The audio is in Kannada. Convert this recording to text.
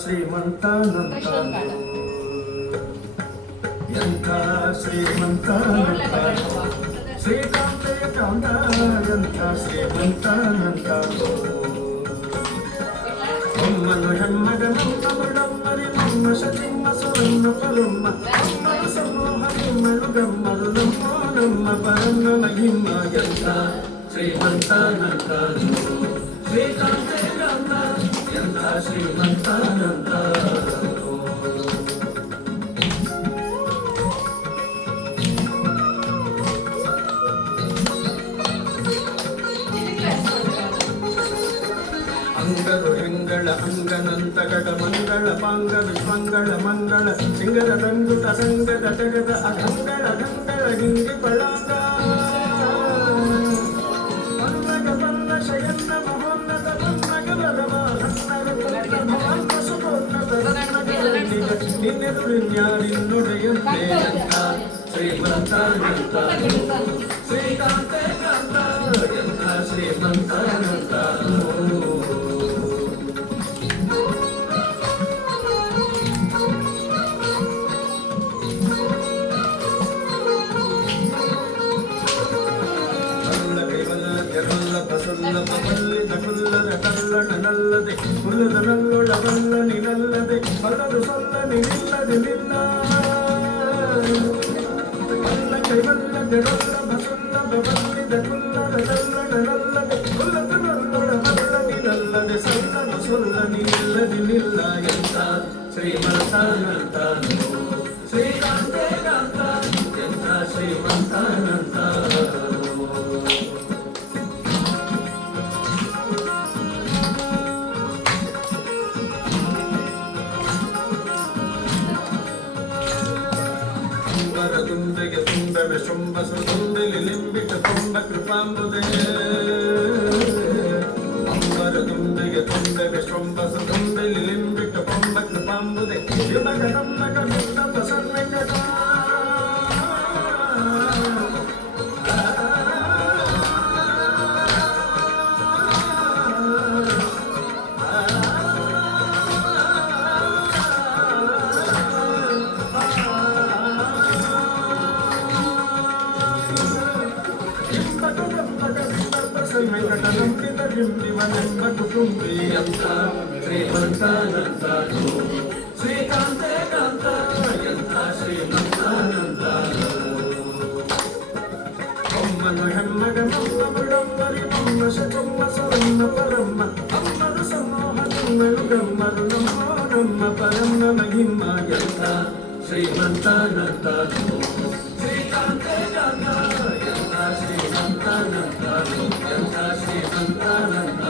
ಶ್ರೀಮಂತಾನಂತ ಎಂಥ ಶ್ರೀಮಂತಾನಂತ ಶ್ರೀಕಾಂತೆ ಕಾಂತ ಎಂಥ ಶ್ರೀಮಂತಾನಂತ ಅಮ್ಮನು ಹೆಮ್ಮಗನು ತಮಿಳಮ್ಮರಿ ನಮ್ಮ ಶಚಿಮ್ಮ ಸುರನ್ನ ಪರಮ್ಮ ಅಮ್ಮನ ಸಮೂಹ ನಿಮ್ಮಳು ಗಮ್ಮರು ನಮ್ಮ ಪರನ್ನ ಮಹಿಮ ಎಂಥ ಶ್ರೀಮಂತಾನಂತ ಶ್ರೀಕಾಂತೆ ಕಾಂತ ಎಂಥ ಶ್ರೀಮಂತಾನಂತ ಅಂಗರು ಹೆಂಗಳ ಅಂಗನಂತ ಗಡ ಮಂಗಳ ಪಾಂಗ ವಿಶ್ವಂಗಳ ಮಂಗಳ ಸಿಂಗದ ದಂಗುತ ಸಂಗದ ಜಗದ ಅಗಂಗಳ ಗಂಗಳ ಹಿಂಗಿ ಪಳಾಂಗ ಪಲ್ಲಗ ಪಲ್ಲ ಶಯನ್ನ ಮಹೋನ್ನತ ಪನ್ನಗ ಬರವ ಭವಾನ್ನ ಸುಖೋನ್ನತ ನಿನ್ನೆದುರಿನ್ಯಾರಿನ್ನುಡೆಯುತ್ತೆ ಅಂತ ಶ್ರೀಮಂತಾನಂತ ಶ್ರೀಕಾಂತೆ ಕಾಂತ ಎಂಥ ಶ್ರೀಮಂತಾನಂತ ನಲ್ಲದೆ ಹುಲ್ಲದ ನಲ್ಲೊಳ ಬಲ್ಲ ನಿನಲ್ಲದೆ ಬಲ್ಲದು ಸಲ್ಲ ನಿಲ್ಲದೆ ನಿಲ್ಲ ಬಲ್ಲ ಕೈವಲ್ಲ ಜಡಲ್ಲ ಬಸಲ್ಲ ಬಲ್ಲಿದ ಕುಲ್ಲದ ನಲ್ಲಡ ನಲ್ಲದೆ ಹುಲ್ಲದ ನಲ್ಲೊಳ ಬಲ್ಲ ನಿನಲ್ಲದೆ ಸಲ್ಲದು ಸೊಲ್ಲ ನಿಲ್ಲದೆ ನಿಲ್ಲ ಎಂತ ಶ್ರೀಮಂತಾನಂತ ಶ್ರೀಕಾಂತೆ ಕಾಂತ ಎಂತ ಶ್ರೀಮಂತಾನಂತ ತುಂಬೆಗೆ ತುಂಬೆ ಶುಂಭ ಸುಂಬೆಲಿ ಲಿಂಬಿಟ ತುಂಬ ಕೃಪಾಂಬುದೇ ಅಂಬರ ತುಂಬೆಗೆ ತುಂಬೆ ಶುಂಭ ಸುಂಬೆಲಿ ಲಿಂಬಿಟ ತುಂಬ ಕೃಪಾಂಬುದೇ ಶಿವಕ ತಮ್ಮಕ ಮುಕ್ತ ಪ್ರಸನ್ನಕಟ ವೆಂಕಟನಂಬಿತ ಬಿಂಬಿವನೆಂಬ ಕುಟುಂಬಿ ಅಂತ ಶ್ರೀಮಂತಾನಂತ ಶ್ರೀಕಾಂತೆ ಕಾಂತ ಎಂಥ ಶ್ರೀಮಂತಾನಂತ ಅಮ್ಮನು ಹೆಮ್ಮಗನಮ್ಮ ಬಿಡಂಬರಿ ನಮ್ಮ ಶಚಮ್ಮ ಸರನ್ನ ಪರಮ್ಮ ಅಮ್ಮನ ಸಮೂಹ ನಿಮ್ಮಳು ಗಮ್ಮರು ನಮ್ಮ ಪರಮ್ಮ ಮಹಿಮ ಎಂಥ ಶ್ರೀಮಂತಾನಂತ ಶ್ರೀಕಾಂತೆ ಕಾಂತ ಎಂಥ ಶ್ರೀಮಂತಾನಂತ ಎಂಥ ಶ್ರೀಮಂತಾನಂತ